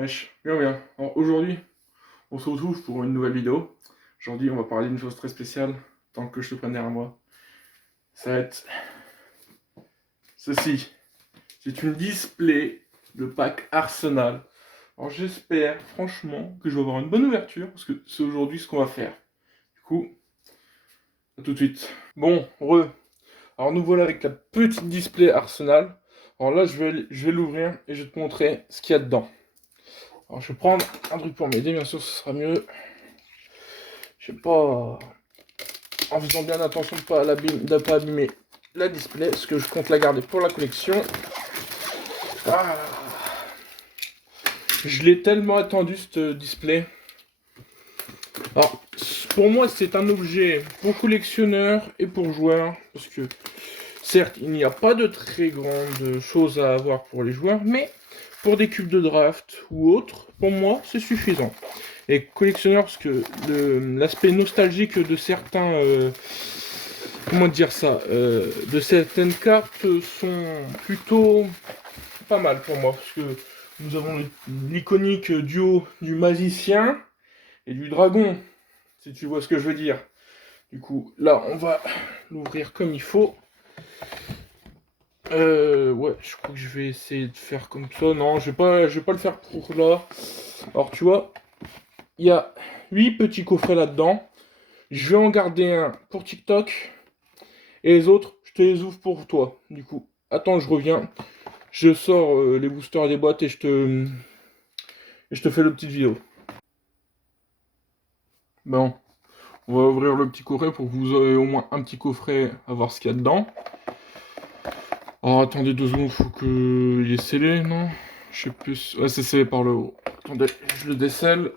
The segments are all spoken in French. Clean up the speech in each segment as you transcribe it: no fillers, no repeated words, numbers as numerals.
Wesh, bien bien. Alors, aujourd'hui, on se retrouve pour une nouvelle vidéo. Aujourd'hui, on va parler d'une chose très spéciale, tant que je te prenne derrière moi. Ça va être ceci. C'est une display de pack Arsenal. Alors j'espère franchement que je vais avoir une bonne ouverture, parce que c'est aujourd'hui ce qu'on va faire. Du coup, à tout de suite. Bon, Alors nous voilà avec la petite display Arsenal. Alors là, je vais l'ouvrir et je vais te montrer ce qu'il y a dedans. Alors je vais prendre un truc pour m'aider, bien sûr, ce sera mieux. Je sais pas, en faisant bien attention de pas abîmer la display, parce que je compte la garder pour la collection. Ah, je l'ai tellement attendu, ce display. Alors, pour moi, c'est un objet pour collectionneurs et pour joueurs, parce que certes, il n'y a pas de très grandes choses à avoir pour les joueurs, mais pour des cubes de draft ou autres, pour moi, c'est suffisant. Et collectionneur, parce que l'aspect nostalgique de certains comment dire ça, de certaines cartes sont plutôt pas mal pour moi, parce que nous avons l'iconique duo du magicien et du dragon, si tu vois ce que je veux dire. Du coup, là, on va l'ouvrir comme il faut. Ouais, je crois que je vais essayer de faire comme ça. Non, je vais pas le faire pour là. Alors, tu vois, il y a 8 petits coffrets là-dedans. Je vais en garder un pour TikTok. Et les autres, je te les ouvre pour toi. Du coup, attends, je reviens. Je sors les boosters des boîtes et je te fais le petite vidéo. Bon, on va ouvrir le petit coffret pour que vous ayez au moins un petit coffret à voir ce qu'il y a dedans. Alors attendez 2 secondes, faut que il est scellé, non? Je sais plus. Ouais, c'est scellé par le haut. Attendez, je le décèle.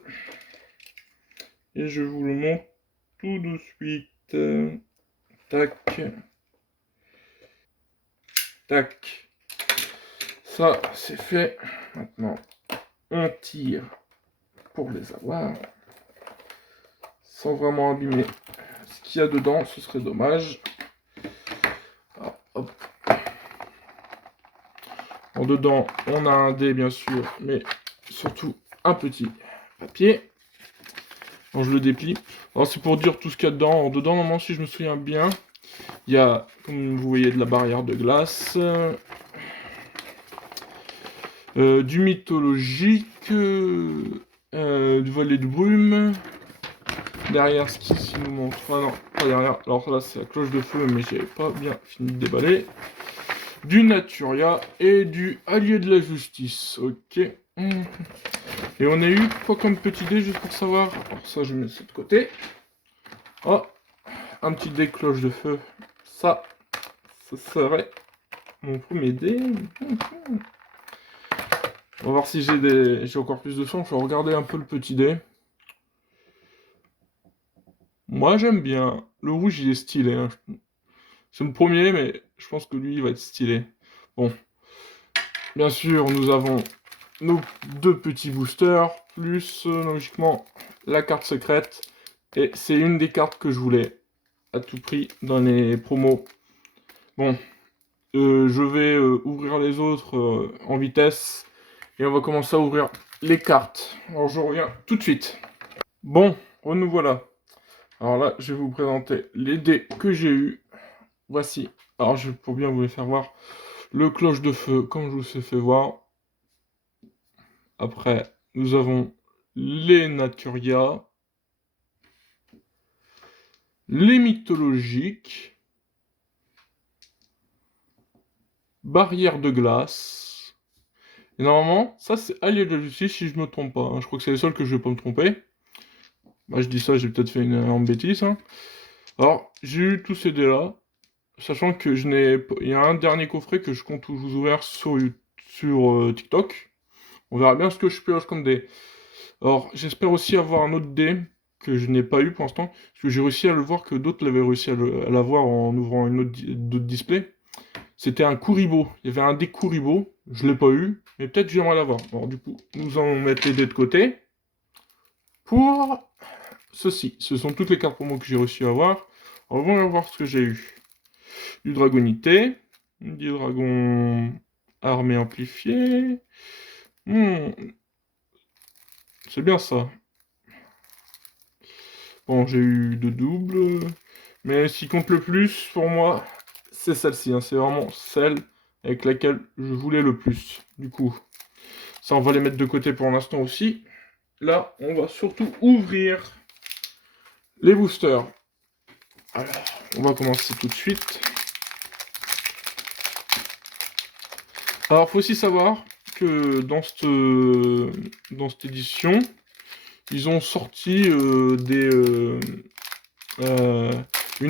Et je vous le montre tout de suite. Tac. Tac. Ça, c'est fait. Maintenant, on tire pour les avoir. Sans vraiment abîmer ce qu'il y a dedans, ce serait dommage. Ah, hop. En dedans, on a un dé bien sûr, mais surtout un petit papier. Alors je le déplie. Alors c'est pour dire tout ce qu'il y a dedans. En dedans, normalement, si je me souviens bien, il y a, comme vous voyez, de la barrière de glace, du mythologique, du volet de brume. Derrière, ce qui nous montre. Ah non, pas derrière. Alors là, c'est la cloche de feu, mais j'ai pas bien fini de déballer. Du Naturia et du Allié de la Justice. Ok. Et on a eu quoi comme petit dé, juste pour savoir. Alors ça, je mets ça de côté. Oh, un petit dé cloche de feu. Ça serait mon premier dé. On va voir si j'ai encore plus de chance. Je vais regarder un peu le petit dé. Moi, j'aime bien. Le rouge, il est stylé. Hein. C'est le premier, mais je pense que lui, il va être stylé. Bon. Bien sûr, nous avons nos 2 petits boosters, plus logiquement la carte secrète. Et c'est une des cartes que je voulais à tout prix dans les promos. Bon, je vais ouvrir les autres en vitesse. Et on va commencer à ouvrir les cartes. Alors je reviens tout de suite. Bon, nous voilà. Alors là, je vais vous présenter les dés que j'ai eu. Voici. Alors pour bien vous les faire voir, le cloche de feu, comme je vous ai fait voir. Après, nous avons les Naturia, les mythologiques, barrières de glace. Et normalement, ça c'est Allié de la Justice si je me trompe pas. Hein. Je crois que c'est les seuls que je vais pas me tromper. Bah, je dis ça, j'ai peut-être fait une bêtise. Hein. Alors, j'ai eu tous ces dés-là, sachant que je n'ai pas... Il y a un dernier coffret que je compte vous ouvrir sur TikTok. On verra bien ce que je pioche comme dé. Alors, j'espère aussi avoir un autre dé que je n'ai pas eu pour l'instant, parce que j'ai réussi à le voir que d'autres l'avaient réussi à l'avoir en ouvrant d'autres displays. C'était un Kuribo. Il y avait un dé Kuribo. Je l'ai pas eu, mais peut-être j'aimerais l'avoir. Alors du coup, nous allons mettre les dés de côté. Pour ceci, ce sont toutes les cartes pour moi que j'ai réussi à avoir. Alors on va voir ce que j'ai eu. Du Dragonité, du Dragon armé amplifié, C'est bien ça. Bon, j'ai eu deux doubles. Mais ce qui compte le plus pour moi, c'est celle-ci. Hein. C'est vraiment celle avec laquelle je voulais le plus. Du coup, ça, on va les mettre de côté pour l'instant aussi. Là, on va surtout ouvrir les boosters. Alors, on va commencer tout de suite. Alors, faut aussi savoir que dans cette édition, ils ont sorti une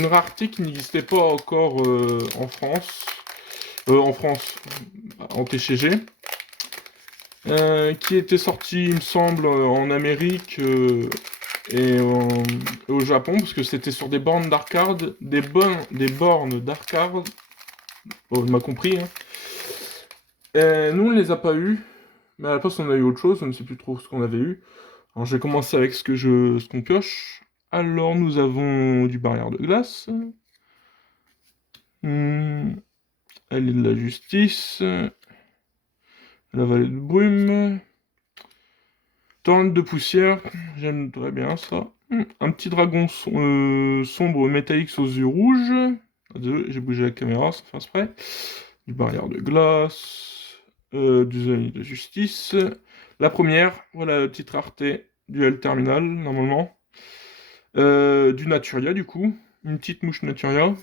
rareté qui n'existait pas encore en France. En TCG. Qui était sorti, il me semble, en Amérique et au Japon, parce que c'était sur des bornes d'arcade, des bornes d'arcade, on m'a compris, hein. Nous, on ne les a pas eu, mais à la place, on a eu autre chose, on ne sait plus trop ce qu'on avait eu. Alors, je vais commencer avec ce qu'on pioche. Alors, nous avons du barrière de glace. Elle est de la justice. La vallée de brume. Torrente de poussière, j'aimerais bien ça. Un petit dragon sombre métallique aux yeux rouges. Ah, désolé, j'ai bougé la caméra sans faire exprès. Du barrière de glace. Du zone de justice. La première, voilà la petite rareté. Duel terminal, normalement. Du Naturia, du coup. Une petite mouche Naturia.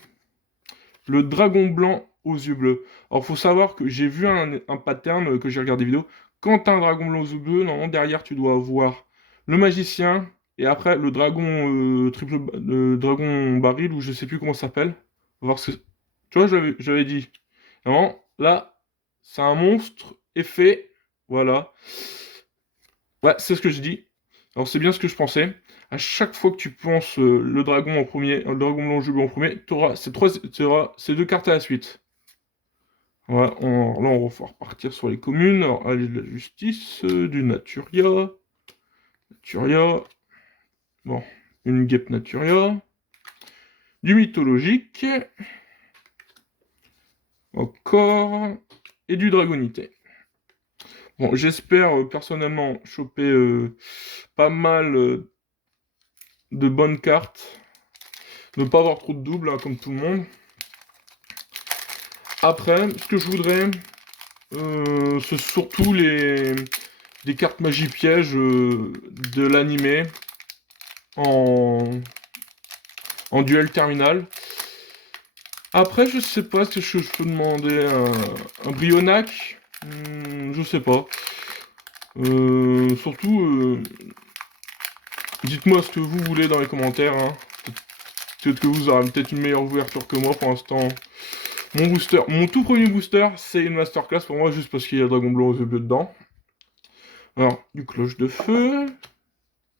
Le dragon blanc aux yeux bleus. Alors, faut savoir que j'ai vu un pattern que j'ai regardé vidéo. Quand t'as un dragon blanc aux yeux bleus, normalement, derrière, tu dois avoir le magicien et après le dragon le dragon baril ou je sais plus comment ça s'appelle. On va voir ce que... Tu vois, j'avais dit. Vraiment, là, c'est un monstre effet. Voilà. Ouais, c'est ce que je dis. Alors, c'est bien ce que je pensais. À chaque fois que tu penses le dragon en premier, le dragon blanc bleu en premier, tu auras ces deux cartes à la suite. Voilà, là, on va repartir sur les communes. Alors, allez, de la justice, du Naturia. Naturia. Bon, une guêpe Naturia. Du mythologique. Encore. Et du dragonité. Bon, j'espère personnellement choper pas mal de bonnes cartes. Ne pas avoir trop de doubles, hein, comme tout le monde. Après, ce que je voudrais, c'est surtout des cartes magie piège de l'animé en... en duel terminal. Après, je sais pas si je peux demander un Brionac. Je sais pas. Surtout, dites-moi ce que vous voulez dans les commentaires. Hein. Peut-être que vous aurez peut-être une meilleure ouverture que moi pour l'instant. Mon tout premier booster, c'est une masterclass pour moi, juste parce qu'il y a Dragon Blanc aux yeux bleus dedans. Alors, du cloche de feu,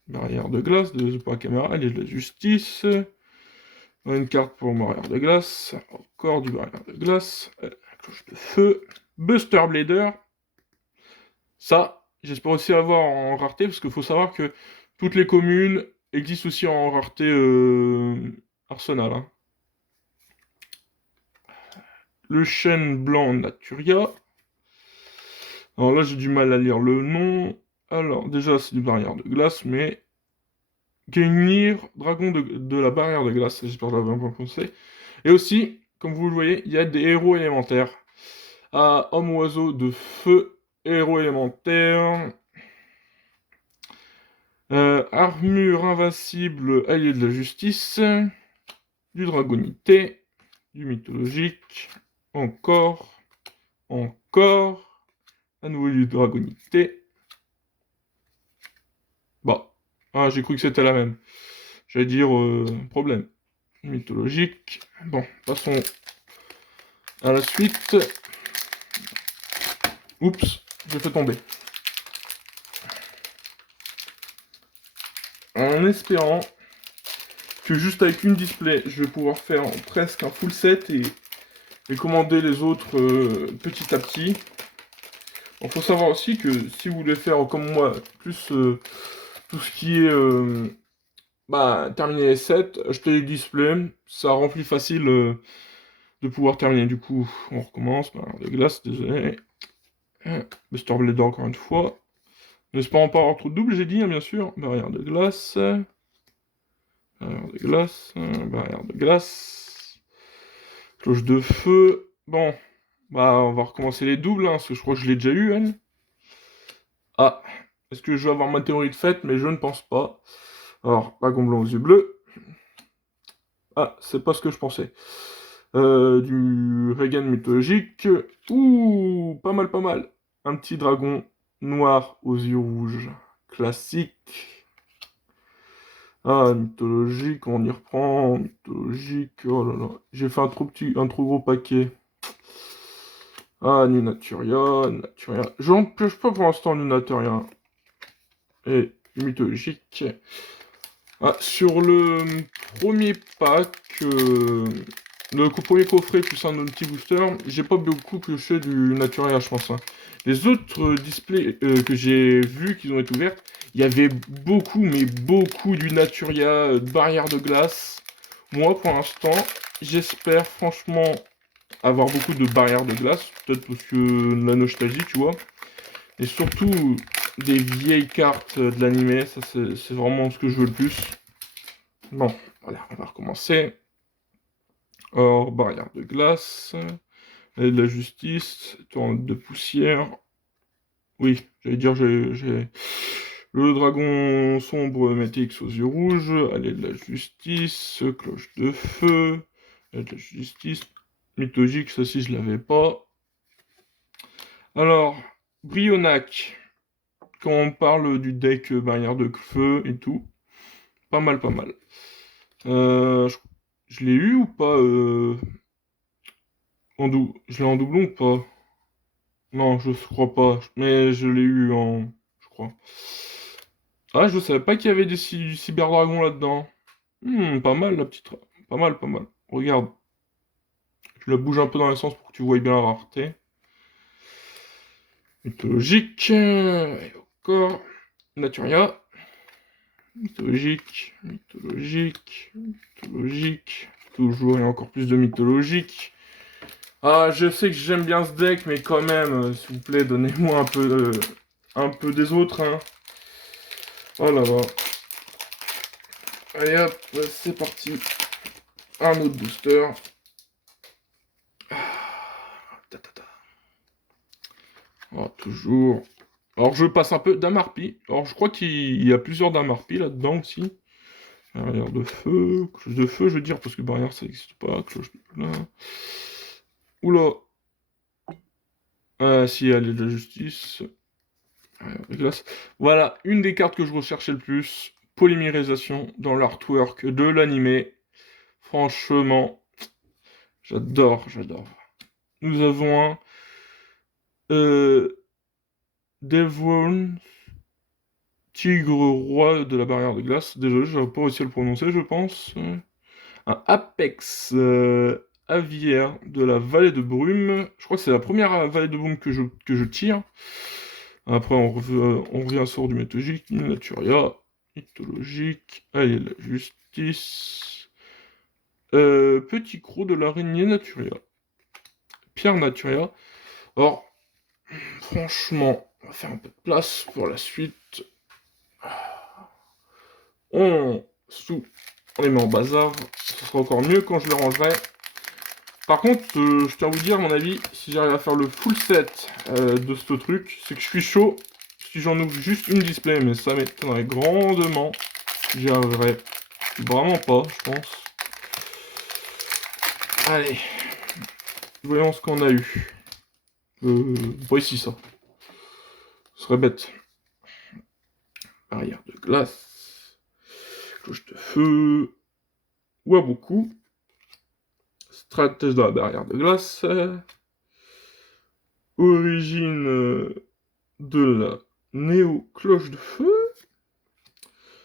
barrière de glace, de pour la caméra, allez, de la justice, une carte pour barrière de glace, encore du barrière de glace, cloche de feu, Buster Blader. Ça, j'espère aussi avoir en rareté, parce qu'il faut savoir que toutes les communes existent aussi en rareté Arsenal. Hein. Le chêne blanc Naturia. Alors là, j'ai du mal à lire le nom. Alors, déjà, c'est du barrière de glace, mais... Gagnir, dragon de la barrière de glace, j'espère que je l'avais bien prononcé. Et aussi, comme vous le voyez, il y a des héros élémentaires. Ah, homme-oiseau de feu, héros élémentaire. Armure invincible, allié de la justice. Du dragonité. Du mythologique. Encore. Encore. À nouveau du dragonité. Bah. Ah, j'ai cru que c'était la même. J'allais dire problème. Mythologique. Bon, passons à la suite. Oups, j'ai fait tomber. En espérant que juste avec une display, je vais pouvoir faire presque un full set et commander les autres petit à petit. Il faut savoir aussi que si vous voulez faire comme moi, plus tout ce qui est terminer les sets, acheter les displays, ça rend plus facile de pouvoir terminer. Du coup, on recommence. De glace, désolé. Buster Blader encore une fois. N'espérant pas avoir trop de double, j'ai dit, hein, bien sûr. Barrière de glace. Barrière de glace. Barrière de glace. Cloche de feu. Bon. Bah, on va recommencer les doubles, hein, parce que je crois que je l'ai déjà eu, elle. Ah. Est-ce que je vais avoir ma théorie de fait? Mais je ne pense pas. Alors, dragon blanc aux yeux bleus. Ah, c'est pas ce que je pensais. Du Reagan mythologique. Ouh, pas mal, pas mal. Un petit dragon noir aux yeux rouges. Classique. Ah, mythologique, on y reprend. Mythologique, oh là là. J'ai fait un trop gros paquet. Ah, Nunaturia, Nunaturia. J'en pioche pas pour l'instant, Nunaturia. Et mythologique. Ah, sur le premier pack, le premier coffret plus un petit booster, j'ai pas beaucoup pioché du Naturia, je pense, hein. Les autres displays que j'ai vus, qui ont été ouverts, il y avait beaucoup, mais beaucoup du Naturia, barrière de glace. Moi, pour l'instant, j'espère franchement avoir beaucoup de barrières de glace, peut-être parce que la nostalgie, tu vois. Et surtout, des vieilles cartes de l'animé, ça c'est vraiment ce que je veux le plus. Bon, voilà, on va recommencer. Or, barrière de glace, et de la justice, torrent de poussière. Oui, j'allais dire, j'ai le dragon sombre Métix aux yeux rouges, allez de la justice, cloche de feu, allez de la justice, mythologique, ça si je l'avais pas. Alors, Brionac, quand on parle du deck barrière de feu et tout, pas mal, pas mal. Je l'ai eu ou pas je l'ai en doublon ou pas? Non, je crois pas. Mais je l'ai eu en... Je crois. Ah, je savais pas qu'il y avait du cyberdragon là-dedans. Pas mal la petite... Pas mal, pas mal. Regarde. Je la bouge un peu dans le sens pour que tu vois bien la rareté. Mythologique. Et encore. Naturia. Mythologique. Mythologique. Mythologique. Toujours et encore plus de mythologique. Ah, je sais que j'aime bien ce deck, mais quand même, s'il vous plaît, donnez-moi un peu des autres, hein. Oh là là. Allez hop, c'est parti. Un autre booster. Ta, ta, ta. Oh, toujours. Alors, je passe un peu d'Amarpi. Alors, je crois qu'il y a plusieurs d'Amarpi là-dedans aussi. Barrière de feu. Cloche de feu, je veux dire, parce que barrière, ça n'existe pas. Cloche de... Là. Oula. Ah, si, elle est de la justice. Glace. Voilà, une des cartes que je recherchais le plus. Polymérisation dans l'artwork de l'animé. Franchement, j'adore, j'adore. Nous avons un Devon, tigre roi de la barrière de glace. Désolé, je n'avais pas réussi à le prononcer, je pense. Un Apex aviaire de la vallée de brume. Je crois que c'est la première vallée de brume que je tire. Après, on revient sur du mythologique, Naturia, mythologique, allez, la justice. Petit croc de l'araignée Naturia. Pierre Naturia. Alors, franchement, on va faire un peu de place pour la suite. On, on les met en bazar. Ce sera encore mieux quand je les rangerai. Par contre, je tiens à vous dire, à mon avis, si j'arrive à faire le full set de ce truc, c'est que je suis chaud. Si j'en ouvre juste une display, mais ça m'étonnerait grandement. J'y arriverai vraiment pas, je pense. Allez, voyons ce qu'on a eu. Pas ici, ça. Ce serait bête. Barrière de glace. Cloche de feu. Wabuku. Stratège de la barrière de glace. Origine de la néo-cloche de feu.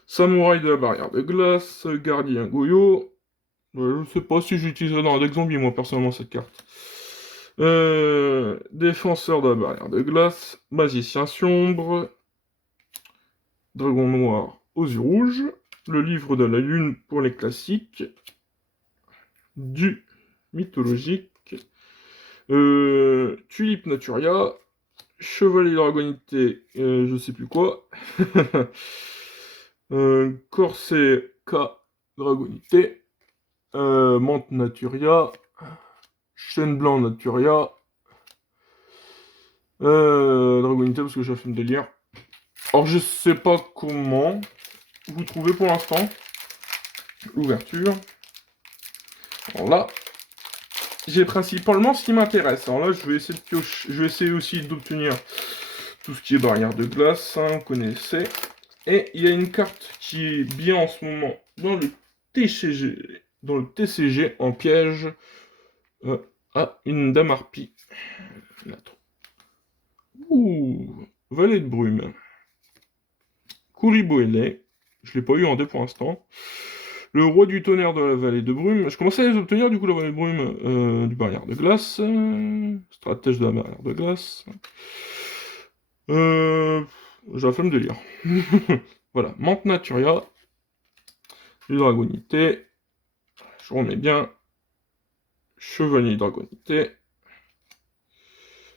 Samouraï de la barrière de glace. Gardien Goyo. Je sais pas si j'utiliserai dans un deck zombie, moi, personnellement, cette carte. Défenseur de la barrière de glace. Magicien sombre. Dragon noir aux yeux rouges. Le livre de la lune pour les classiques. Du mythologique. Tulipe Naturia. Chevalier Dragonité, je sais plus quoi. Corset K Dragonité. Menthe Naturia. Chêne blanc Naturia. Dragonité parce que j'ai fait me délire. Alors je sais pas comment vous trouvez pour l'instant l'ouverture. Alors là, j'ai principalement ce qui m'intéresse. Alors là, je vais essayer de piocher. Je vais essayer aussi d'obtenir tout ce qui est barrière de glace, hein, vous connaissez. Et il y a une carte qui est bien en ce moment dans le TCG en piège à une dame harpie. Ouh, Vallée de brume. Kouriboélé, je l'ai pas eu en 2 pour l'instant. Le roi du tonnerre de la vallée de brume. Je commençais à les obtenir du coup la vallée de brume du barrière de glace. Stratège de la barrière de glace. J'ai la flemme de lire. Voilà, Menthe Naturia. Du Dragonité. Je remets bien. Chevalier Dragonité.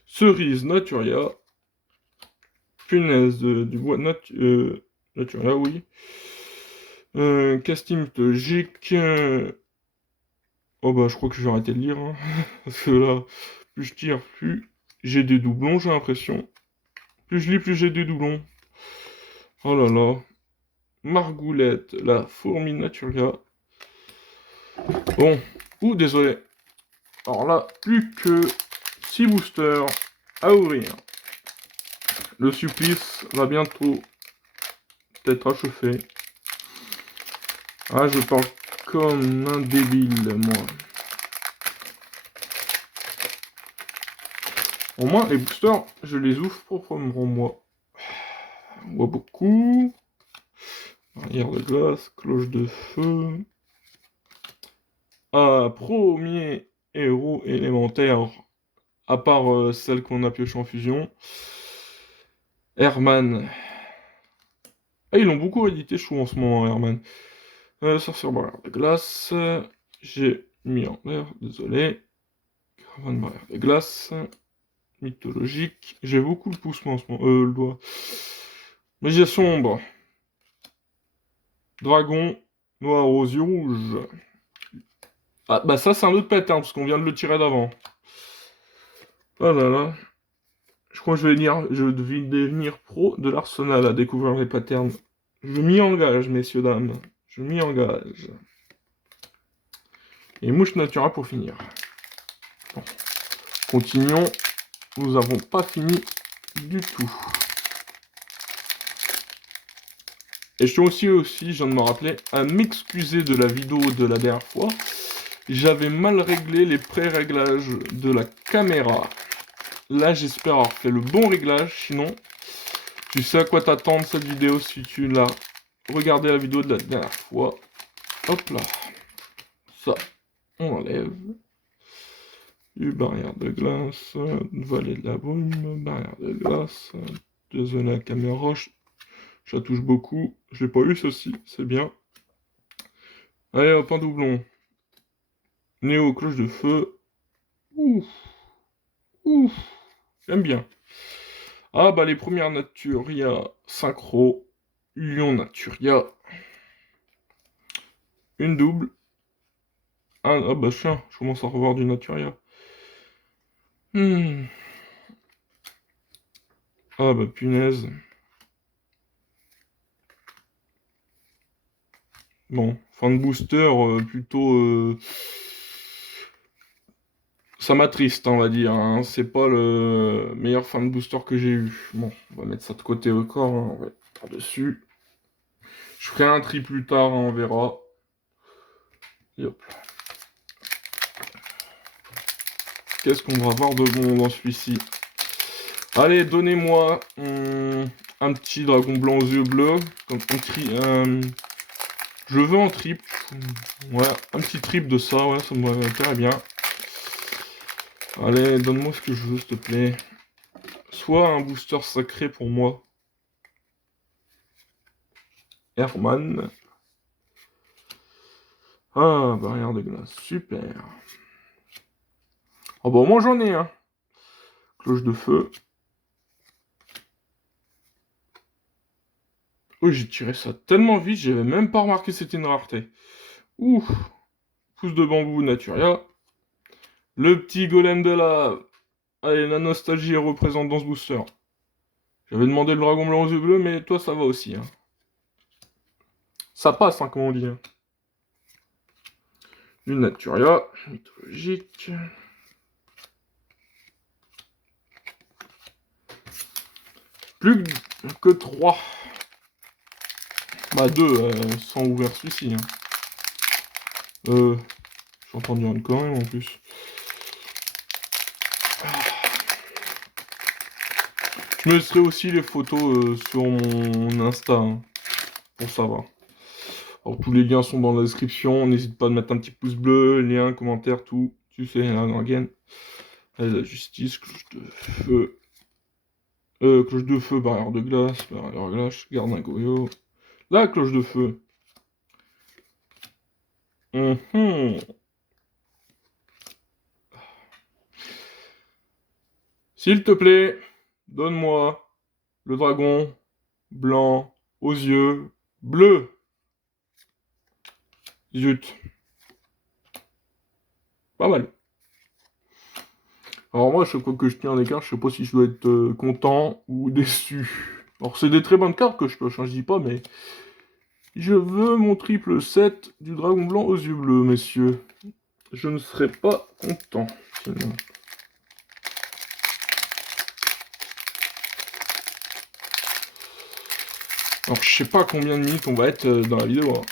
Cerise Naturia. Punaise du bois Naturia, oui. Casting mythologique. Oh bah je crois que je vais arrêter de lire. Hein. Parce que là, plus je tire, plus j'ai des doublons, j'ai l'impression. Plus je lis, plus j'ai des doublons. Oh là là. Margoulette, la fourmi Naturia. Bon. Ouh, désolé. Alors là, plus que 6 boosters à ouvrir. Le supplice va bientôt être achevé. Ah, je parle comme un débile, moi. Au moins, les boosters, je les ouvre proprement, moi. On voit beaucoup. Barrière de glace, cloche de feu. Ah, premier héros élémentaire, à part celle qu'on a pioché en fusion. Herman. Ah, ils l'ont beaucoup édité, je trouve, en ce moment, Herman. Sorcière barrière de glace. J'ai mis en vert, désolé. Caravane barrière de glace. Mythologique. J'ai beaucoup le pouce, moi, en ce moment. Le doigt. Magie sombre. Dragon. Noir aux yeux rouges. Ah, bah ça, c'est un autre pattern, parce qu'on vient de le tirer d'avant. Oh là là. Je crois que je vais devenir pro de l'Arsenal à découvrir les patterns. Je m'y engage, messieurs, dames. Je m'y engage. Et mouche natura pour finir. Bon. Continuons. Nous n'avons pas fini du tout. Et je tiens aussi, je viens de me rappeler, à m'excuser de la vidéo de la dernière fois. J'avais mal réglé les pré-réglages de la caméra. Là, j'espère avoir fait le bon réglage. Sinon, tu sais à quoi t'attendre cette vidéo si tu l'as regardé la vidéo de la dernière fois. Hop là. Ça, on enlève. Du barrière de glace, vallée de la brume, barrière de glace. Désolé la caméra, je la touche beaucoup. Je l'ai pas eu ceci, c'est bien. Allez hop, un doublon. Néo, cloche de feu. Ouf. Ouf. J'aime bien. Ah bah les premières Naturia synchro. Lion Naturia. Une double. Ah bah tiens, je commence à revoir du Naturia. Ah bah punaise. Bon, fin de booster, plutôt... Ça m'attriste, on va dire. Hein. C'est pas le meilleur fin de booster que j'ai eu. Bon, on va mettre ça de côté encore. Hein. On va mettre par-dessus. Je ferai un tri plus tard, hein, on verra. Et hop là. Qu'est-ce qu'on va avoir de bon dans celui-ci? Allez, donnez-moi un petit dragon blanc aux yeux bleus. Comme je veux en trip. Ouais, un petit trip de ça, ouais, ça me va bien. Allez, donne-moi ce que je veux, s'il te plaît. Soit un booster sacré pour moi. Herman. Ah, barrière de glace, super. Oh bah au moins j'en ai, hein. Cloche de feu. Oh, j'ai tiré ça tellement vite, j'avais même pas remarqué que c'était une rareté. Ouh, pouce de bambou Naturia. Le petit golem de lave. Allez, la nostalgie est représente dans ce booster. J'avais demandé le dragon blanc aux yeux bleus, mais toi ça va aussi. Hein. Ça passe, hein, comme on dit. Hein. Une Naturia, mythologique. Plus que 3. Bah 2, sans ouvert celui-ci. Hein. J'ai entendu une connerie en plus. Je mettrai aussi les photos sur mon Insta, hein, pour savoir. Alors, tous les liens sont dans la description. N'hésite pas à mettre un petit pouce bleu, lien, commentaire, tout. Tu sais, la gargaine. Allez, la justice, cloche de feu, barrière de glace, garde un goyo. La cloche de feu. S'il te plaît, donne-moi le dragon blanc aux yeux bleus. Zut. Pas mal. Alors moi, chaque fois que je tiens des cartes, je sais pas si je dois être content ou déçu. Alors c'est des très bonnes cartes que je pioche, hein, je dis pas, mais... Je veux mon triple 7 du dragon blanc aux yeux bleus, messieurs. Je ne serai pas content, sinon. Alors je sais pas combien de minutes on va être dans la vidéo. Hein.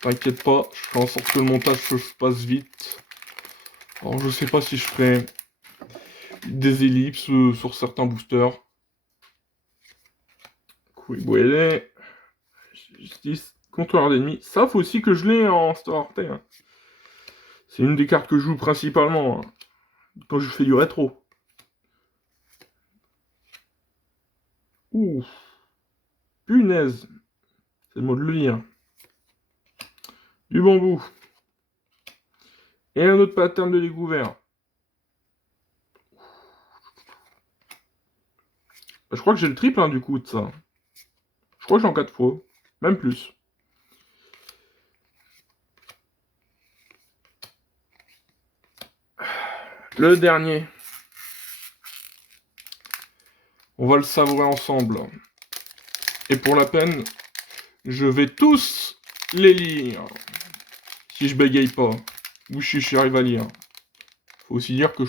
T'inquiète pas, je ferai en sorte que le montage se passe vite. Alors je sais pas si je ferai des ellipses sur certains boosters. Kouibouélé. Justice. Contrôleur d'ennemis. Ça, faut aussi que je l'ai en Star Arte. Hein. C'est une des cartes que je joue principalement hein, quand je fais du rétro. Ouh. Punaise. C'est le mot de le lire. Du bambou. Et un autre pattern de découvert. Je crois que j'ai le triple hein, du coup de ça. Je crois que j'ai en 4 fois. Même plus. Le dernier. On va le savourer ensemble. Et pour la peine, je vais tous les lire. Si je bégaye pas. Ou si je arrive à lire. Faut aussi dire que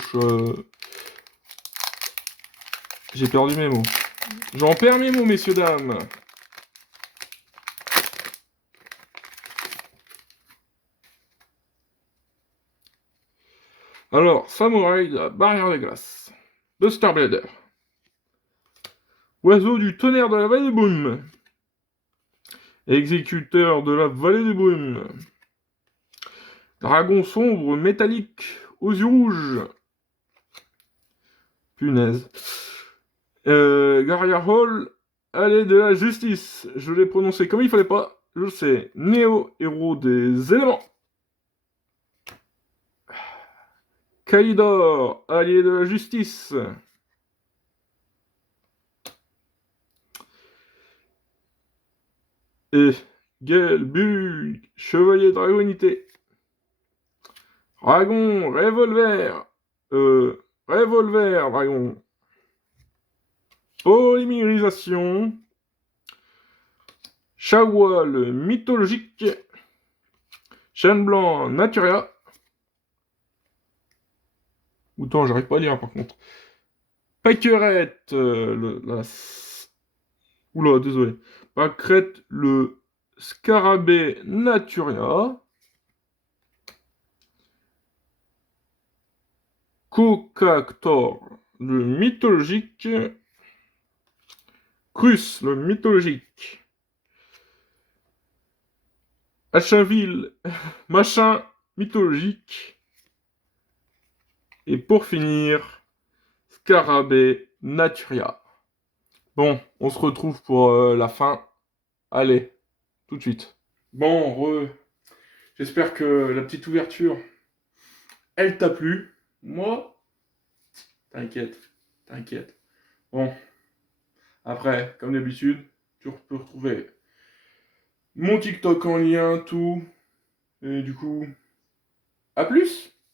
j'ai perdu mes mots. J'en perds mes mots, messieurs, dames. Alors, Samouraï de la barrière de glace. De Starblader. Oiseau du tonnerre de la vallée de Boom. Exécuteur de la vallée de brume. Dragon sombre métallique aux yeux rouges. Punaise. Garrier Hall, allée de la justice. Je l'ai prononcé comme il fallait pas. Je sais. Néo-héros des éléments. Kalidor, allié de la justice. Et Gelbul, chevalier dragonité. Dragon, revolver. Revolver, dragon. Polymérisation. Shawwal, mythologique. Chêne blanc, Naturia. Outant, j'arrive pas à lire par contre. Paquerette, Oula, désolé. Paquerette, le scarabée Naturia. Kokaktor, le mythologique. Crus, le mythologique. Achinville, machin mythologique. Et pour finir, Scarabée Naturia. Bon, on se retrouve pour la fin. Allez, tout de suite. Bon, j'espère que la petite ouverture, elle t'a plu. Moi, t'inquiète, t'inquiète. Bon, après, comme d'habitude, Tu peux retrouver mon TikTok en lien, tout. Et du coup, à plus!